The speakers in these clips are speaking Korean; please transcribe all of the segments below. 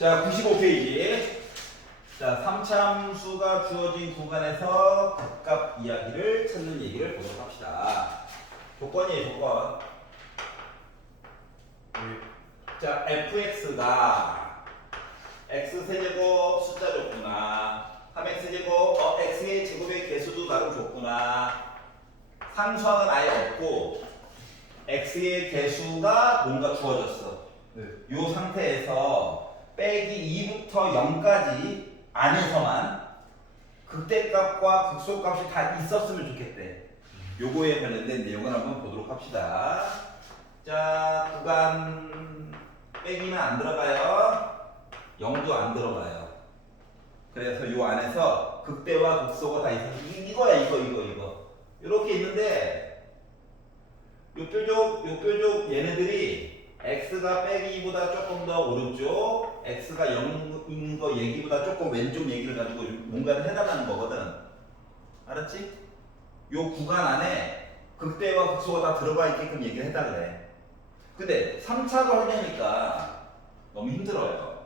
자, 95페이지. 자, 3차함수가 주어진 구간에서 각각 이야기를 찾는 얘기를 보도록 합시다. 조건이에요, 조건. 자, fx가 x세제곱 숫자 줬구나. 3x제곱, x의 제곱의 개수도 나름 줬구나. 상수항은 아예 없고 x의 개수가 뭔가 주어졌어. 네. 이 상태에서 빼기 2부터 0까지 안에서만 극대값과 극소값이 다 있었으면 좋겠대. 요거에 관련된 내용을 한번 보도록 합시다. 자, 구간 빼기는 안 들어가요. 0도 안 들어가요. 그래서 요 안에서 극대와 극소가 다 있어서 이거야, 이거. 이렇게 있는데 요 뾰족 얘네들이 x가 빼기 2보다 조금 더 오른쪽, x가 0인 거 얘기보다 조금 왼쪽 얘기를 가지고 뭔가를 해달라는 거거든. 알았지? 요 구간 안에 극대와 극소가 다 들어가 있게끔 얘기를 해달래. 근데 3차도 하려니까 너무 힘들어요.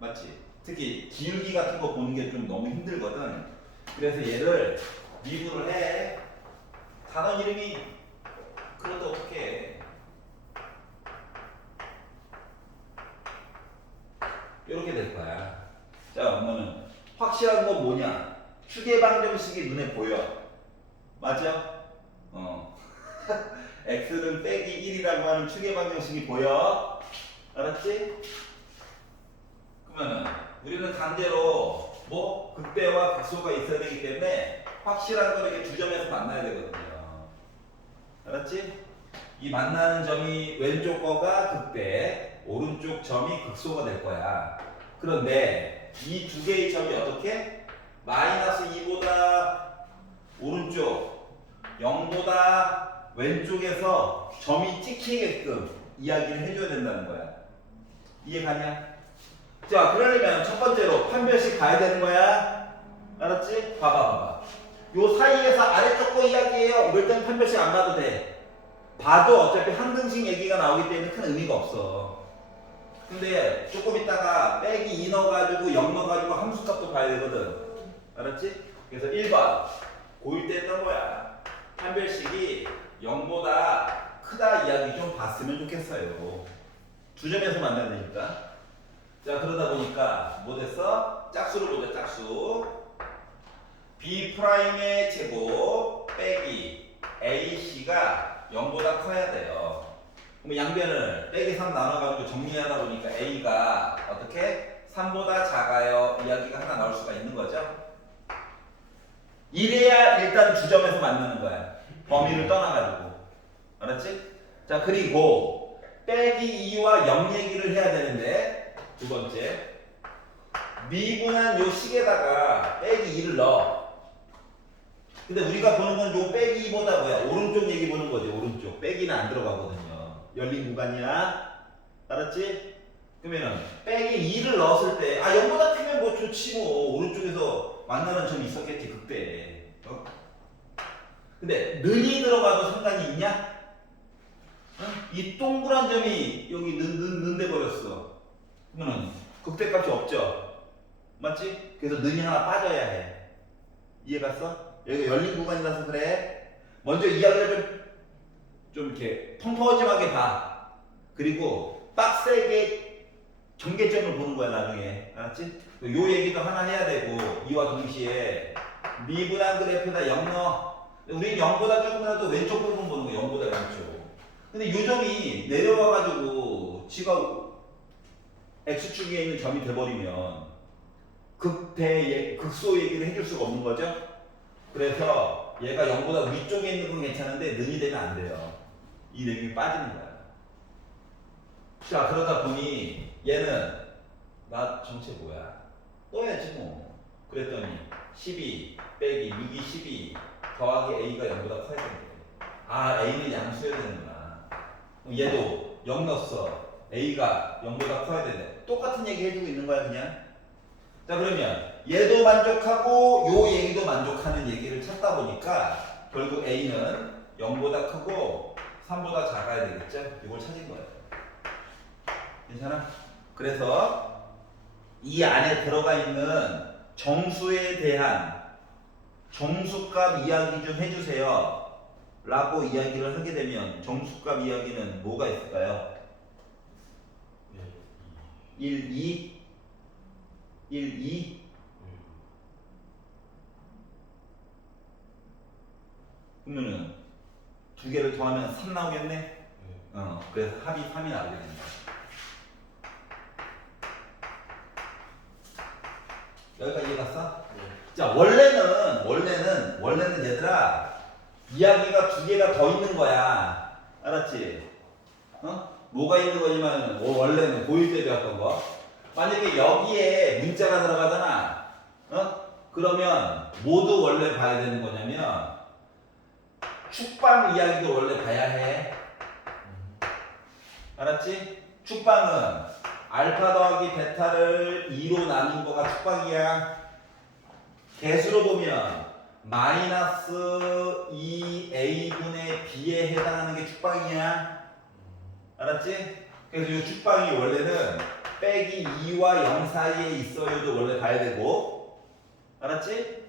맞지? 특히 기울기 같은 거 보는 게 좀 너무 힘들거든. 그래서 얘를 미분을 해. 단원 이름이 그런데 어떻게 이렇게 될 거야. 자, 그러면은 확실한 건 뭐냐? 추계방정식이 눈에 보여. 맞아? x는 빼기 1이라고 하는 추계방정식이 보여. 알았지? 그러면은 우리는 강제로 뭐 극대와 극소가 있어야 되기 때문에 확실한 건 이렇게 두 점에서 만나야 되거든요. 알았지? 이 만나는 점이 왼쪽 거가 극대, 오른쪽 점이 극소가 될 거야. 그런데 이 두 개의 점이 어떻게? 마이너스 2보다 오른쪽, 0보다 왼쪽에서 점이 찍히게끔 이야기를 해줘야 된다는 거야. 이해가냐? 자, 그러려면 첫 번째로 판별식 가야 되는 거야. 알았지? 봐봐. 요 사이에서 아래쪽 거 이야기해요. 이럴 때는 판별식 안 봐도 돼. 봐도 어차피 항등식 얘기가 나오기 때문에 큰 의미가 없어. 근데 조금 있다가 빼기 2 넣어가지고 0 넣어가지고 함수값도 봐야 되거든. 알았지? 그래서 1번 고1 때 했던 거야. 판별식이 0보다 크다 이야기 좀 봤으면 좋겠어요. 두 점에서 만나야 되니까. 자, 그러다 보니까 뭐 됐어? 짝수를 보자. 짝수 B'의 제곱 빼기 AC가 0보다 커야 돼요. 그럼 양변을 빼기 3 나눠가지고 정리하다 보니까 A가 어떻게? 3보다 작아요. 이야기가 하나 나올 수가 있는 거죠. 이래야 일단 주점에서 만나는 거야. 범위를 떠나가지고. 알았지? 자, 그리고 빼기 2와 0 얘기를 해야 되는데 두 번째 미분한 요 식에다가 빼기 2를 넣어. 근데 우리가 보는 건 요 빼기 2보다 뭐야? 오른쪽 얘기 보는 거지. 오른쪽. 빼기는 안 들어가거든요. 열린 구간이야. 알았지? 그러면은 빼기 2를 넣었을 때 0보다 크면 뭐 좋지 뭐. 오른쪽에서 만나는 점이 있었겠지 그때. 근데 는이 들어가도 상관이 있냐? 이 동그란 점이 여기 는데 버렸어. 그러면은 극대값이 없죠. 맞지? 그래서 는이 하나 빠져야 해. 이해갔어? 여기가 열린 구간이라서 그래. 먼저 이야기를 좀 이렇게 펑퍼짐하게 봐. 그리고 빡세게 경계점을 보는 거야 나중에. 알았지? 요 얘기도 하나 해야 되고 이와 동시에 미분한 그래프에다 0 넣어. 우리는 0보다 조금이라도 왼쪽 부분 보는 거야. 0보다 왼쪽. 근데 요 점이 내려와가지고 지가 x축 위에 있는 점이 돼버리면 극소 얘기를 해줄 수가 없는 거죠. 그래서 얘가 0보다 위쪽에 있는 건 괜찮은데 는이 되면 안 돼요. 이 내용이 빠지는 거야. 자, 그러다 보니 얘는 나 정체 뭐야? 떠야지 뭐. 그랬더니 12 빼기 6이 12 더하기 a가 0보다 커야 되는데 a는 양수여야 되는구나. 그럼 얘도 0 넣었어. a가 0보다 커야 되는데 똑같은 얘기 해주고 있는 거야 그냥. 자, 그러면 얘도 만족하고 요 얘기도 만족하는 얘기를 찾다 보니까 결국 a는 0보다 크고 3보다 작아야 되겠죠? 이걸 찾은 거예요. 괜찮아? 그래서 이 안에 들어가 있는 정수에 대한 정수값 이야기 좀 해주세요. 라고 이야기를 하게 되면 정수값 이야기는 뭐가 있을까요? 1, 2, 1, 2. 그러면은 두 개를 더하면 3 나오겠네? 그래서 합이 3이 나오게 됩니다. 여기까지 이해갔어? 자, 원래는 얘들아, 이야기가 두 개가 더 있는 거야. 알았지? 뭐가 있는 거지만, 원래는 고일 때 배웠던 거. 만약에 여기에 문자가 들어가잖아. 그러면 모두 원래 봐야 되는 거냐면, 축방 이야기도 원래 봐야 해. 알았지? 축방은 알파 더하기 베타를 2로 나눈 거가 축방이야. 개수로 보면 마이너스 2a분의 b에 해당하는 게 축방이야. 알았지? 그래서 이 축방이 원래는 빼기 2와 0 사이에 있어요도 원래 봐야 되고. 알았지?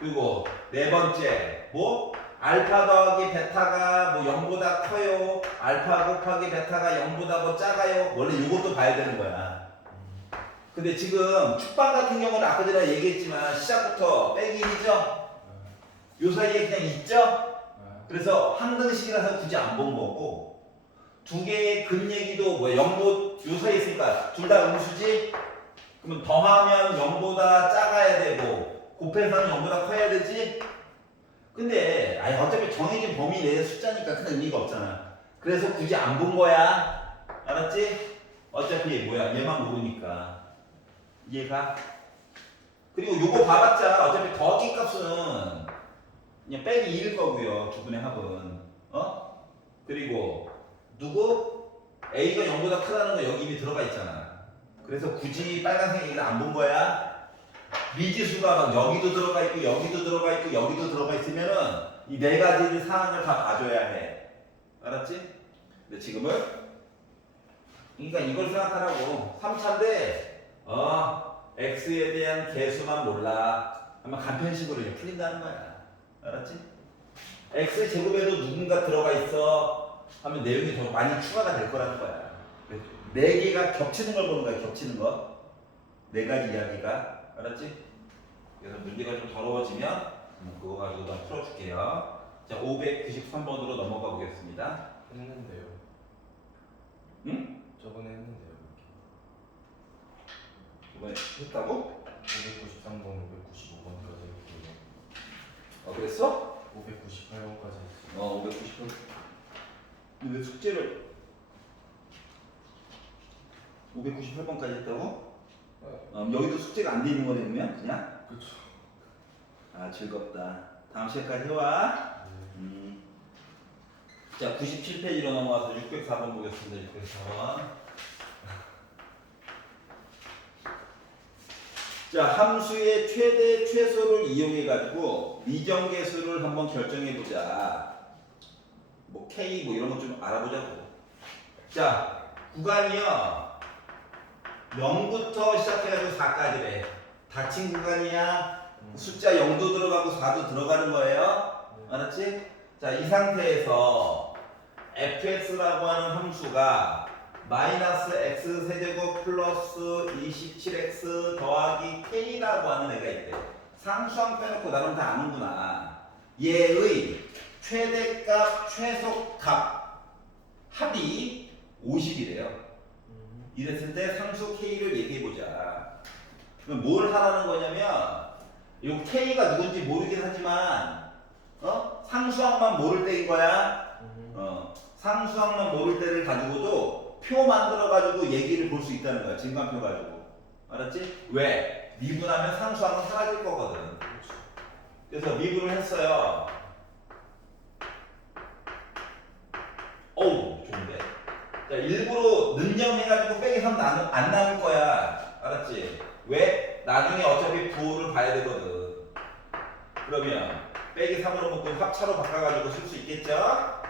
그리고 네 번째 뭐? 알파 더하기 베타가 뭐 0보다 커요. 알파 곱하기 베타가 0보다 뭐 작아요. 원래 이것도 봐야 되는 거야. 근데 지금 축방 같은 경우는 아까 전에 얘기했지만 시작부터 빼기 1이죠? 요 사이에 그냥 있죠? 그래서 항등식이라서 굳이 안 본 거고, 두 개의 근 얘기도 뭐 0보 요 사이에 있으니까 둘 다 음수지? 그러면 더하면 0보다 작아야 되고 곱해서는 0보다 커야 되지? 근데 어차피 정해진 범위 내의 숫자니까 큰 의미가 없잖아. 그래서 굳이 안 본 거야. 알았지? 어차피 뭐야 얘만 모르니까. 이해가? 그리고 요거 봐봤자 어차피 더하기 값은 그냥 빼기 2일 거고요. 두 분의 합은. 그리고 누구? A가 0보다 크다는 거 여기 이미 들어가 있잖아. 그래서 굳이 빨간색 얘기를 안 본 거야. 미지수가 막 여기도 들어가 있고 여기도 들어가 있고 여기도 들어가 있으면은 이 네 가지 사항을 다 봐줘야 해. 알았지? 근데 지금은 그러니까 이걸 생각하라고. 3차인데 x에 대한 개수만 몰라 하면 간편식으로 이제 풀린다는 거야. 알았지? x 제곱에도 누군가 들어가 있어 하면 내용이 더 많이 추가가 될 거라는 거야. 네 개가 겹치는 걸 보는 거야. 겹치는 거. 네 가지 이야기가. 알았지? 그래서 문제가 좀 더러워지면 그거 가지고 난 풀어줄게요. 자, 593번으로 넘어가 보겠습니다. 했는데요. 응? 저번에 했는데요. 이번에 했다고? 593번, 595번까지 했고요. 그랬어? 598번까지 했어요. 590번. 근데 왜 숙제를 598번까지 했다고? 여기도 숙제가 안 돼 있는 거네, 그냥? 그렇죠. 즐겁다. 다음 시간까지 해와. 자, 97페이지로 넘어가서 604번 보겠습니다. 604번. 자, 함수의 최대 최소를 이용해 가지고 미정계수를 한번 결정해 보자. 뭐 K 뭐 이런 거 좀 알아보자고. 자, 구간이요. 0부터 시작해가지고 4까지래. 닫힌 구간이야. 숫자 0도 들어가고 4도 들어가는 거예요. 알았지? 자, 이 상태에서 fx라고 하는 함수가 마이너스 x 세제곱 플러스 27x 더하기 k라고 하는 애가 있대. 상수항 빼놓고 나름 다 아는구나. 얘의 최대값, 최소값 합이 50이래요. 이랬을 때 상수 k를 얘기해보자. 그럼 뭘 하라는 거냐면 이 k가 누군지 모르긴 하지만 상수항만 모를 때인 거야. 상수항만 모를 때를 가지고도 표 만들어가지고 얘기를 볼 수 있다는 거야. 증간표 가지고. 알았지? 왜? 미분하면 상수항은 사라질 거거든. 그래서 미분을 했어요. 어우, 좋은데? 자, 일부러 능념해가지고 빼기 3 안 나올 거야. 알았지? 왜? 나중에 어차피 부호를 봐야 되거든. 그러면 빼기 3으로 묶고 합차로 바꿔가지고 쓸 수 있겠죠?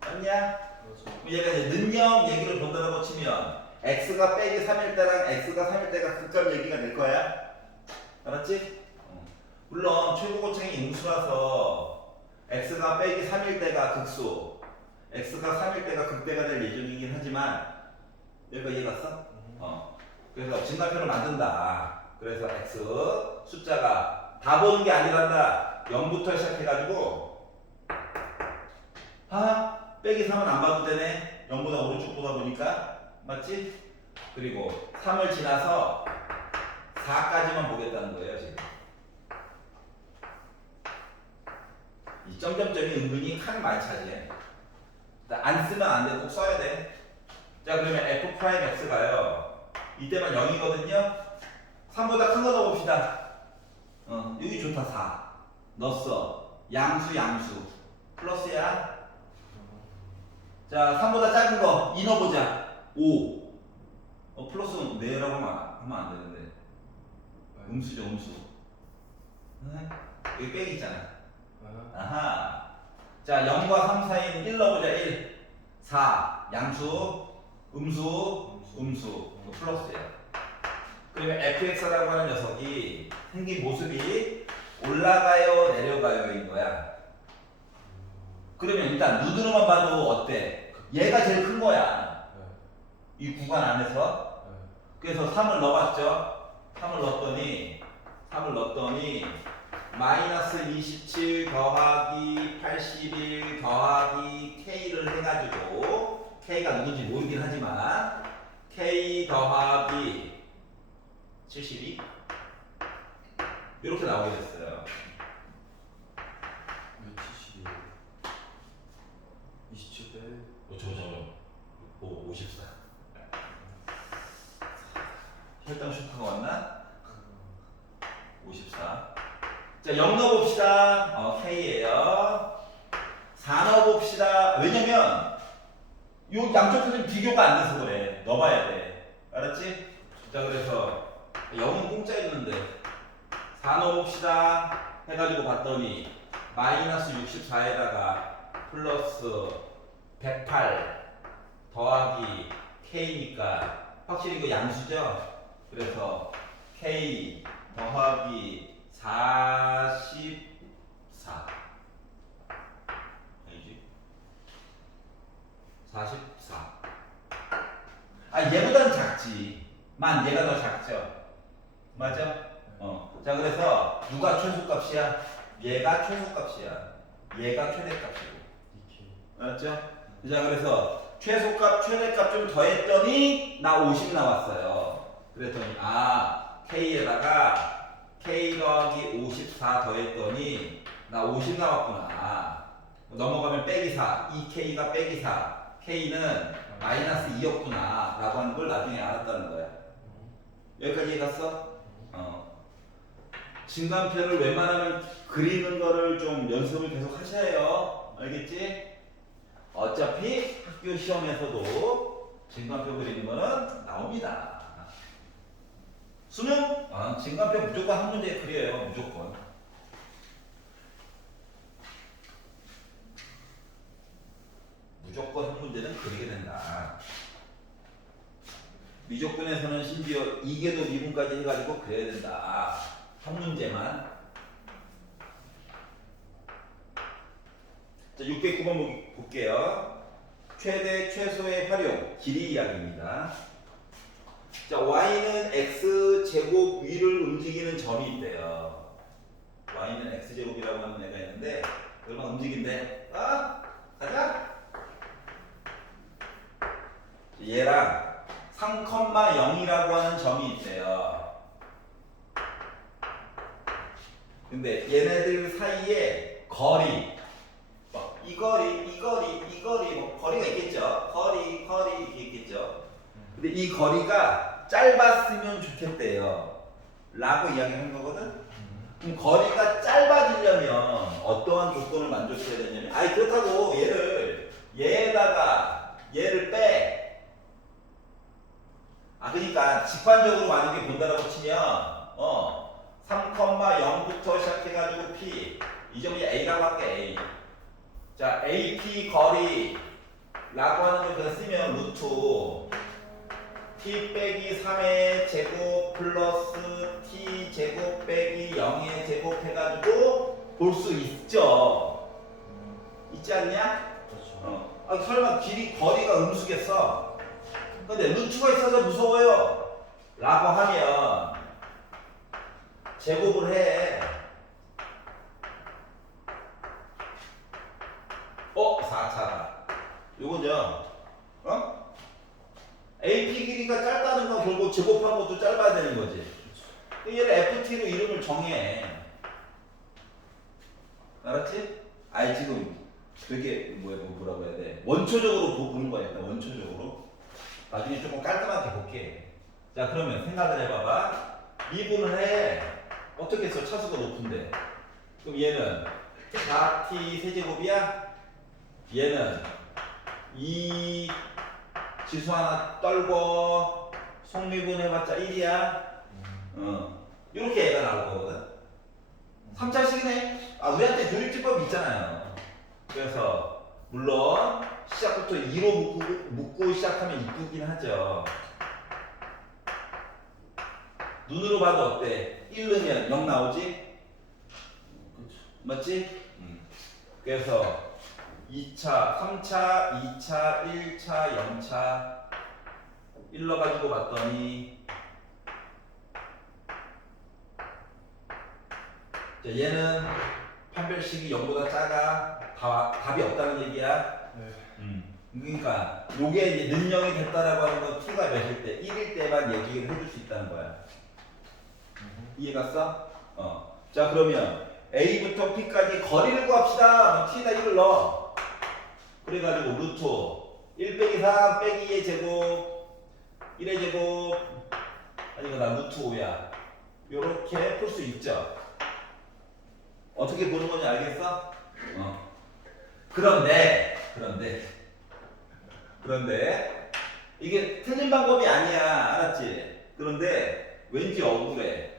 맞냐? 얘가 이제 능력 얘기를 본다고 치면 x가 빼기 3일 때랑 x가 3일 때가 극점 얘기가 될 거야. 알았지? 물론 최고고층이 임수라서 x가 빼기 3일 때가 극수, x가 3일 때가 극대가 될 예정이긴 하지만 여기가 이해 갔어? 그래서 증가표를 만든다. 그래서 x 숫자가 다 보는 게 아니란다. 0부터 시작해가지고 빼기 3은 안 봐도 되네. 0보다 오른쪽 보다 보니까 맞지? 그리고 3을 지나서 4까지만 보겠다는 거예요 지금. 이 점점점이 은근히 칸을 많이 차지해. 안 쓰면 안 돼. 꼭 써야 돼. 자 그러면 f'x가요 이때만 0이거든요 3보다 큰 거 넣어봅시다. 여기 좋다. 4 넣었어. 양수 플러스야. 자 3보다 작은 거 2 넣어보자. 5 플러스 4라고 하면 안 되는데 음수죠 음수. 여기 빼기 있잖아. 아하. 자 0과 3 사이는 1 넣어보자. 1 4 양수 음수 플러스야. 그러면 fx라고 하는 녀석이 생긴 모습이 올라가요 내려가요인 거야. 그러면 일단 눈으로만 봐도 어때? 얘가 제일 큰 거야 이 구간 안에서. 그래서 3을 넣어봤죠. 3을 넣었더니 마이너스 27 더하기 81 더하기 k를 해가지고 k가 누군지 모르긴 하지만 k 더하기 72 이렇게 나오게 됐어요. 왜 72? 27대 오 54. 혈당 슈퍼가 왔나? 54. 자, 0 넣어봅시다. K예요. 4 넣어봅시다. 왜냐면 요 양쪽 표는 비교가 안 돼서 그래. 넣어봐야 돼. 알았지? 자, 그래서 0은 공짜였는데 4 넣어봅시다. 해가지고 봤더니 마이너스 64에다가 플러스 108 더하기 K니까 확실히 이거 양수죠? 그래서 K 더하기 44 아니지? 44 얘보다는 작지만 얘가 더 작죠? 맞아? 자 그래서 누가 최소값이야? 얘가 최소값이야. 얘가 최대값이고. 알았죠? 자 그래서 최소값 최대값 좀 더했더니 나 50 나왔어요. 그랬더니 K에다가 K 더하기 54 더했더니 나 50 나왔구나. 넘어가면 빼기 4 2K가 빼기 4 K는 마이너스 2였구나 라고 하는 걸 나중에 알았다는 거야. 여기까지 해갔어? 진간표를 웬만하면 그리는 거를 좀 연습을 계속 하셔야 해요. 알겠지? 어차피 학교 시험에서도 진간표 그리는 거는 나옵니다. 수능? 진간표 무조건 한 문제 그려요. 무조건. 무조건 한 문제는 그리게 된다. 미적분에서는 심지어 2계도 미분까지 해가지고 그려야 된다. 한 문제만. 자, 609번 볼게요. 최대 최소의 활용 길이 이야기입니다. 자, y는 x제곱 위를 움직이는 점이 있대요. y는 x제곱이라고 하는 애가 있는데 얼마 움직인대. 가자. 얘랑 3,0이라고 하는 점이 있대요. 근데 얘네들 사이에 거리, 이 거리 거리가 있겠죠. 거리 이게 있겠죠. 근데 이 거리가 짧았으면 좋겠대요. 라고 이야기하는 거거든. 그럼 거리가 짧아지려면 어떠한 조건을 만족해야 되냐면, 그렇다고 얘에다가 얘를 빼. 그러니까 직관적으로 만약에 본다라고 치면 3,0부터 시작해가지고 P 이 점이 A라고 할게. A. 자, AP 거리라고 하는 걸 그냥 쓰면 루트 t 빼기 3의 제곱 플러스 t 제곱 빼기 0의 제곱 해가지고 볼 수 있죠. 있지 않냐? 그렇죠. 아, 설마 거리가 음수겠어? 근데 루트가 있어서 무서워요. 라고 하면 제곱을 해. 4차다. 요거죠. AP 길이가 짧다는 건 결국 제곱한 것도 짧아야 되는 거지. 얘를 FT로 이름을 정해. 알았지? 아니 지금 되게 뭐라고 해야 돼? 원초적으로 보는 거야. 일단 원초적으로. 나중에 조금 깔끔하게 볼게. 자 그러면 생각을 해봐봐. 미분을 해. 어떻게 해서 차수가 높은데? 그럼 얘는 4t 세제곱이야? 얘는 2 지수 하나 떨고 속미분 해봤자 1이야. 이렇게 얘가 나올 거거든. 3차식이네. 우리한테 교육지법이 있잖아요. 그래서 물론 시작부터 2로 묶고 시작하면 이쁘긴 하죠. 눈으로 봐도 어때? 1 넣으면 0 나오지? 맞지? 그래서 2차, 3차, 2차, 1차, 0차 1 넣어가지고 봤더니 자, 얘는 판별식이 0보다 작아. 답이 없다는 얘기야. 네. 그러니까 요게 이제 능력이 됐다라고 하는 건 t가 몇일 때? 1일 때만 얘기를 해줄 수 있다는 거야. 이해갔어? 자 그러면 A부터 P까지 거리를 구합시다. t에다 1을 넣어. 그래가지고 루트 1 빼기 3 빼기 2의 제곱 1의 제곱 아니 이거 나 루트 5야. 요렇게 풀 수 있죠. 어떻게 보는 건지 알겠어? 그런데 이게 틀린 방법이 아니야. 알았지? 그런데 왠지 억울해.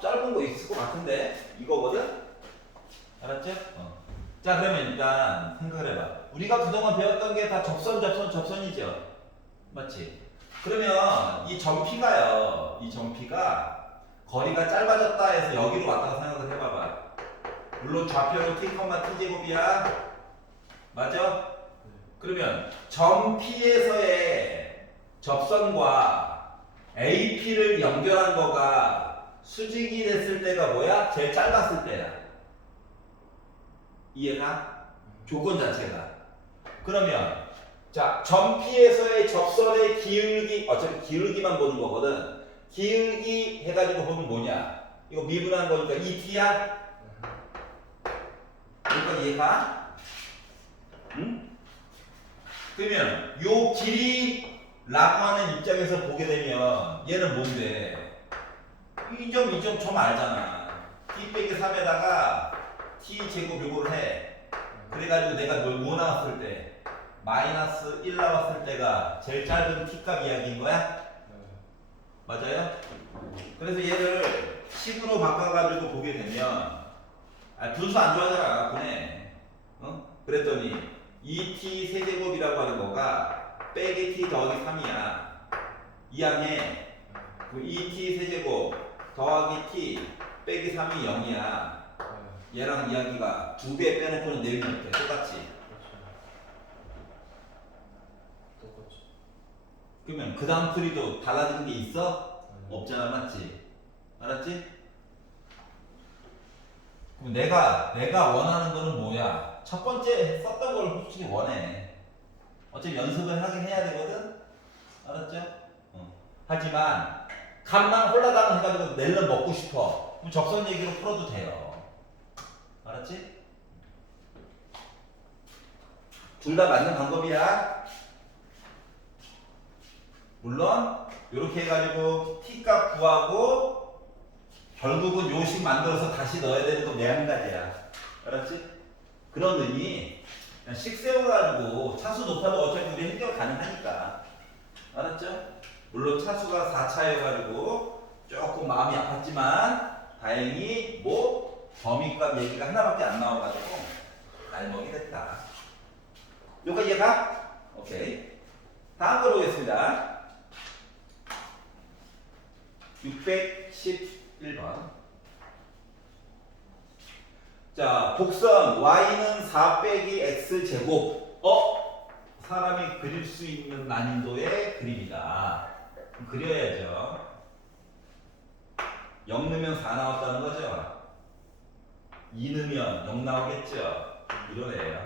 짧은 거 있을 것 같은데 이거거든? 알았죠? 자 그러면 일단 생각을 해봐. 우리가 그동안 배웠던 게 다 접선이죠. 맞지? 그러면 이 점P가요. 이 점P가 거리가 짧아졌다 해서 여기로 왔다고 생각을 해봐봐. 물론 좌표는 t, t제곱이야. 맞아? 그러면 점 P에서의 접선과 AP를 연결한 거가 수직이 됐을 때가 뭐야? 제일 짧았을 때야. 이해가? 조건 자체가. 그러면 자, 점 P에서의 접선의 기울기, 어차피 기울기만 보는 거거든. 기울기 해가지고 보면 뭐냐? 이거 미분한 거니까 2t야? 그러니까 얘가? 응? 그러면 요 길이라고 하는 입장에서 보게 되면 얘는 뭔데? 이 점 알잖아. t 빼기 3에다가 t 제곱 요거를 해. 그래가지고 내가 뭐 나왔을 때 마이너스 1 나왔을 때가 제일 짧은 t 값 이야기인 거야? 맞아요? 그래서 얘를 식으로 바꿔가지고 보게 되면 분수 안 좋아하잖아. 보내. 그랬더니 2t 세제곱이라고 하는 거가 빼기 t 더하기 3이야. 이 안에 그 2t 세제곱 더하기 t 빼기 3이 0이야. 얘랑 이야기가 2배 빼놓고는 내용이 어때? 똑같지? 똑같이. 그러면 그 다음 풀이도 달라지는 게 있어? 없잖아. 맞지? 알았지? 그럼 내가 원하는 거는 뭐야? 첫 번째 썼던 걸 솔직히 원해. 어차피 연습을 하긴 해야 되거든? 알았죠? 하지만 값만 홀라당 해가지고 낼름 먹고 싶어. 그럼 적선 얘기로 풀어도 돼요. 알았지? 둘 다 맞는 방법이야. 물론 이렇게 해가지고 t값 구하고 결국은 요식 만들어서 다시 넣어야 되는 거 매한가지야. 알았지? 그러느니 그냥 식 세워가지고 차수 높아도 어차피 우리 해결 가능하니까. 알았죠? 물론 차수가 4차여가지고 조금 마음이 아팠지만 다행히 뭐 범위값 얘기가 하나밖에 안 나와가지고 날먹이 됐다. 요거 이해가? 오케이. 다음 거 보겠습니다. 611번. 자, 곡선 y는 4 빼기 x 제곱. 사람이 그릴 수 있는 난이도의 그림이다. 그럼 그려야죠. 0 넣으면 4 나왔다는 거죠. 2 넣으면 0 나오겠죠. 이런 애예요.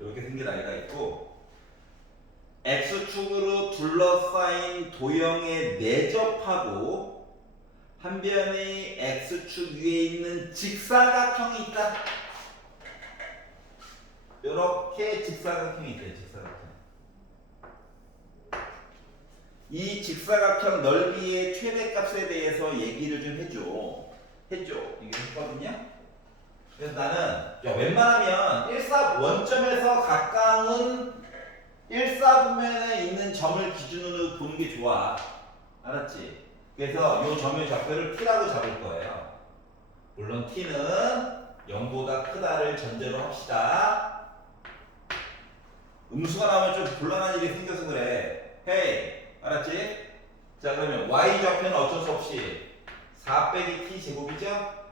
이렇게 생긴 아이가 있고, x축으로 둘러싸인 도형에 내접하고 한 변의 x축 위에 있는 직사각형이 있다. 이렇게 직사각형이 있대요. 직사각형. 이 직사각형 넓이의 최대값에 대해서 얘기를 좀 해줘. 이게 했거든요. 그래서 나는 야, 웬만하면 원점에서 가까운 1사분면에 있는 점을 기준으로 보는 게 좋아. 알았지? 그래서 이 점의 좌표를 t라고 잡을 거예요. 물론 t는 0보다 크다를 전제로 합시다. 음수가 나오면 좀 곤란한 일이 생겨서 그래. 헤이, 알았지? 자, 그러면 y 좌표는 어쩔 수 없이 4 빼기 t 제곱이죠?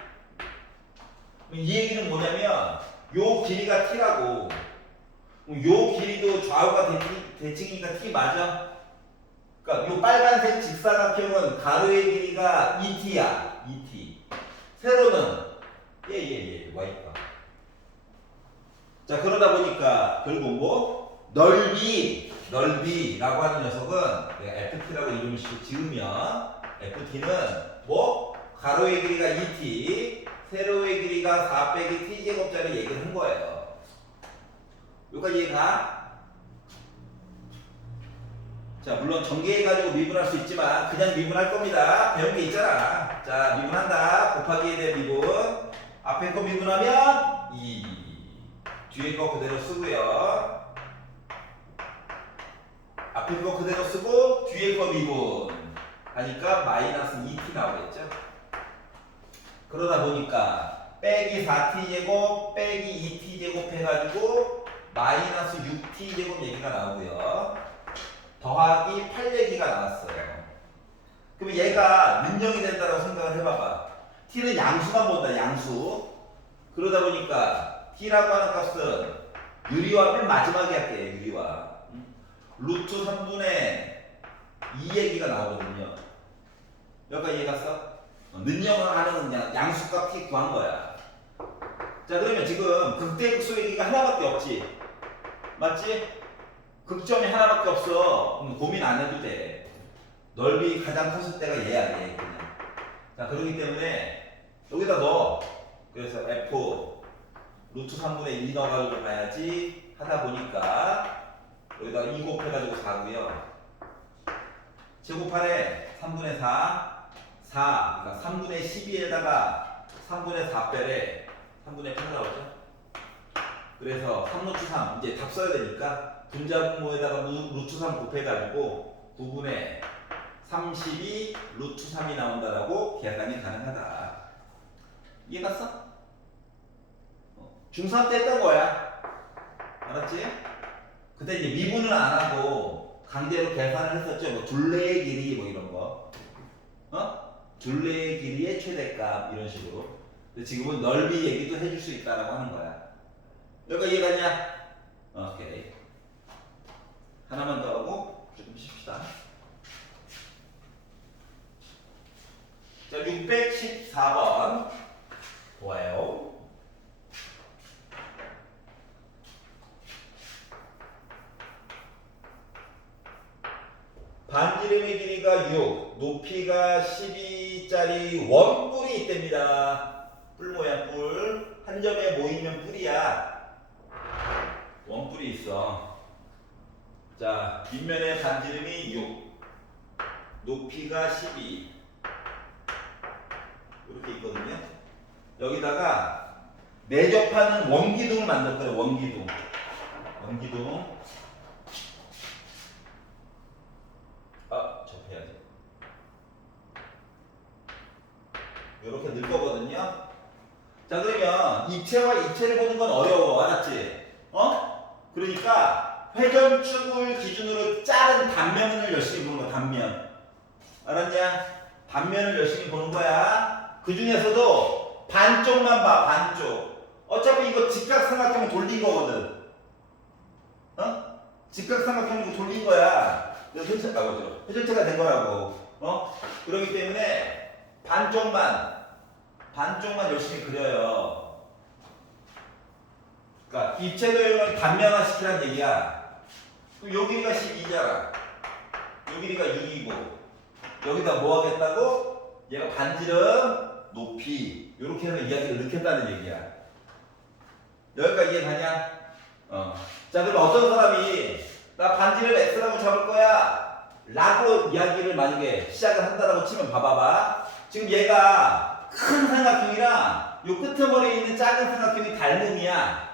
이 얘기는 뭐냐면 요 길이가 t라고, 요 길이도 좌우가 대칭이니까 t 맞아? 그러니까 요 빨간색 직사각형은 가로의 길이가 2t야. 2t. 세로는 y가. 자, 그러다 보니까 결국 뭐 넓이라고 하는 녀석은 내가 ft라고 이름을 지으면 ft는 뭐 가로의 길이가 2t, 세로의 길이가 4 빼기 t 제곱자를 얘기를 한 거예요. 여기까지 이해가? 자, 물론 전개해가지고 미분할 수 있지만 그냥 미분할 겁니다. 배운 게 있잖아. 자, 미분한다. 곱하기에 대한 미분. 앞에 거 미분하면 2. 뒤에 거 그대로 쓰고요. 앞에 거 그대로 쓰고 뒤에 거 미분 하니까 마이너스 2t 나오겠죠. 그러다 보니까 빼기 4t 제곱 빼기 2t 제곱 해가지고 마이너스 6t 제곱 얘기가 나오고요. 더하기 8 얘기가 나왔어요. 그러면 얘가 능력이 된다고 생각을 해봐봐. t는 양수만 본다. 양수. 그러다 보니까 t라고 하는 값은 유리와 맨 마지막에 할게요. 유리와 루트 3분의 2 얘기가 나오거든요. 여기까지 이해갔어? 능력을 하는 그냥 양수값 t 구한 거야. 자, 그러면 지금 극대극소 얘기가 하나밖에 없지. 맞지? 극점이 하나밖에 없어. 그럼 고민 안 해도 돼. 넓이 가장 컸을 때가 얘야, 얘 그냥. 자, 그렇기 때문에 여기다 넣어. 그래서 f 루트 3분의 2 넣어가지고 봐야지 하다 보니까 여기다 2 곱해가지고 4고요. 제곱하래 3분의 4, 그러니까 3분의 12에다가 3분의 4빼래 3분의 8 나오죠. 그래서 3루트 3 이제 답 써야 되니까 분자분모에다가 루트 3 곱해가지고 9분의 32 루트 3이 나온다라고 계산이 가능하다. 이해갔어? 중3 때 했던 거야. 알았지? 그때 이제 미분을 안 하고 강제로 계산을 했었죠. 뭐 둘레의 길이 뭐 이런 거. 둘레의 길이의 최대값 이런 식으로. 근데 지금은 넓이 얘기도 해줄 수 있다라고 하는 거야. 여기가 이해가냐? 오케이. 하나만 더 하고 조금 쉽시다. 자, 614번 좋아요. 반지름의 길이가 6, 높이가 12짜리 원뿔이 있답니다. 뿔 모양 뿔. 한 점에 모이면 뿔이야. 원뿔이 있어. 자, 뒷면의 반지름이 6, 높이가 12. 이렇게 있거든요. 여기다가 내접하는 원기둥을 만들 거예요. 원기둥. 접해야지. 이렇게 넣을 거거든요. 자, 그러면 입체와 입체를 보는 건 어려워. 알았지? 그러니까 회전축을 기준으로 자른 단면을 열심히 보는 거야. 단면. 알았냐? 단면을 열심히 보는 거야. 그 중에서도 반쪽만 봐. 반쪽. 어차피 이거 직각삼각형을 돌린 거거든. 어? 직각삼각형을 돌린 거야. 그래서 회전체가 된 거라고. 어? 그렇기 때문에 반쪽만 열심히 그려요. 그러니까 입체 도형을 단면화 시키라는 얘기야. 그럼 요 길이가 12잖아. 요 길이가 6이고 여기다 뭐 하겠다고? 얘가 반지름, 높이 이렇게 해서 이야기를 넣겠다는 얘기야. 여기까지 이해가냐? 자, 그럼 어떤 사람이 나 반지름 x라고 잡을 거야 라고 이야기를 만약에 시작을 한다라고 치면 봐봐봐. 지금 얘가 큰 삼각형이랑 요 끄트머리에 있는 작은 삼각형이 닮음이야.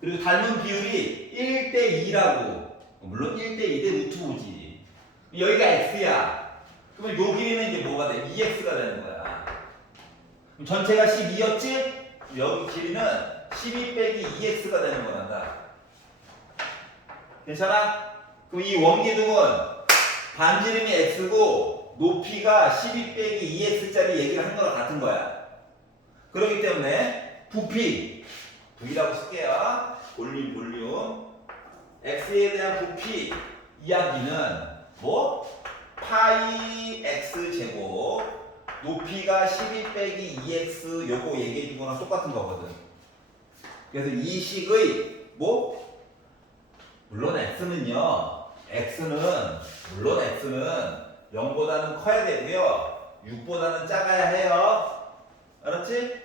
그리고 닮은 비율이 1대2라고. 물론 1대2 대 루트 5지. 여기가 x야. 그러면 요 길이는 이제 뭐가 돼? 2x가 되는 거야. 그럼 전체가 12였지? 여기 길이는 12 빼기 2x가 되는 거란다. 괜찮아? 그럼 이 원기둥은 반지름이 x고 높이가 12 빼기 2x짜리 얘기를 한 거랑 같은 거야. 그렇기 때문에 부피 V라고 쓸게요. 볼륨 x에 대한 부피 이야기는 뭐? 파이 x 제곱 높이가 12 빼기 2x 요거 얘기해 준 거랑 똑같은 거거든. 그래서 이 식의 뭐? 물론 x는요. x는 0보다는 커야 되고요. 6보다는 작아야 해요. 알았지?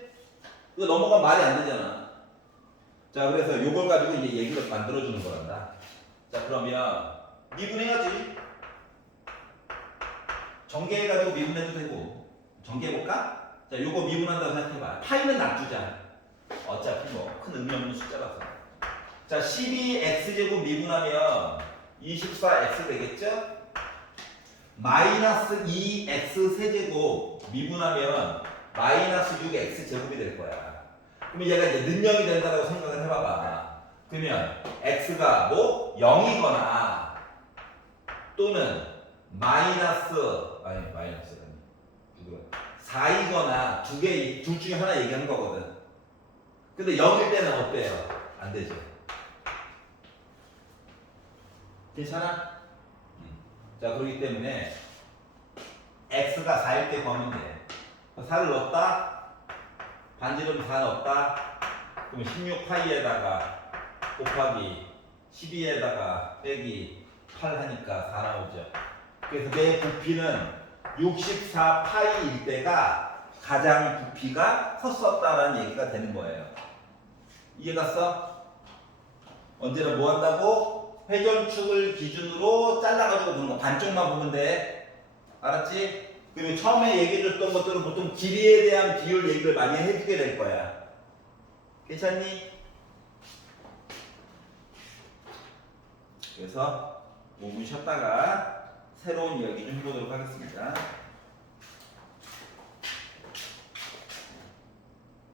이거 넘어가면 말이 안 되잖아. 자, 그래서 요걸 가지고 이제 얘기를 만들어주는 거란다. 자, 그러면 미분해야지. 전개해가지고 미분해도 되고. 전개해볼까? 자, 요거 미분한다고 생각해봐. 파이는 놔두자. 어차피 뭐 큰 의미 없는 숫자라서. 자, 12x제곱 미분하면 24x 되겠죠? 마이너스 2x 세제곱 미분하면 마이너스 6x 제곱이 될 거야. 그러면 얘가 이제 능력이 된다고 생각을 해봐봐. 그러면 x가 뭐 0이거나 또는 마이너스 4이거나 둘 중에 하나 얘기하는 거거든. 근데 0일 때는 어때요? 안 되죠. 괜찮아? 자, 그렇기 때문에 x가 4일 때 구하면 돼. 4를 넣었다. 반지름 4 넣었다. 그럼 16파이에다가 곱하기 12에다가 빼기 8 하니까 4 나오죠. 그래서 내 부피는 64파이일 때가 가장 부피가 컸었다라는 얘기가 되는 거예요. 이해갔어? 언제나 뭐 한다고? 회전축을 기준으로 잘라가지고 보는 거. 반쪽만 보면 돼. 알았지? 그리고 처음에 얘기해줬던 것들은 보통 길이에 대한 비율 얘기를 많이 해주게 될 거야. 괜찮니? 그래서 5분 쉬었다가 새로운 이야기 좀 해보도록 하겠습니다.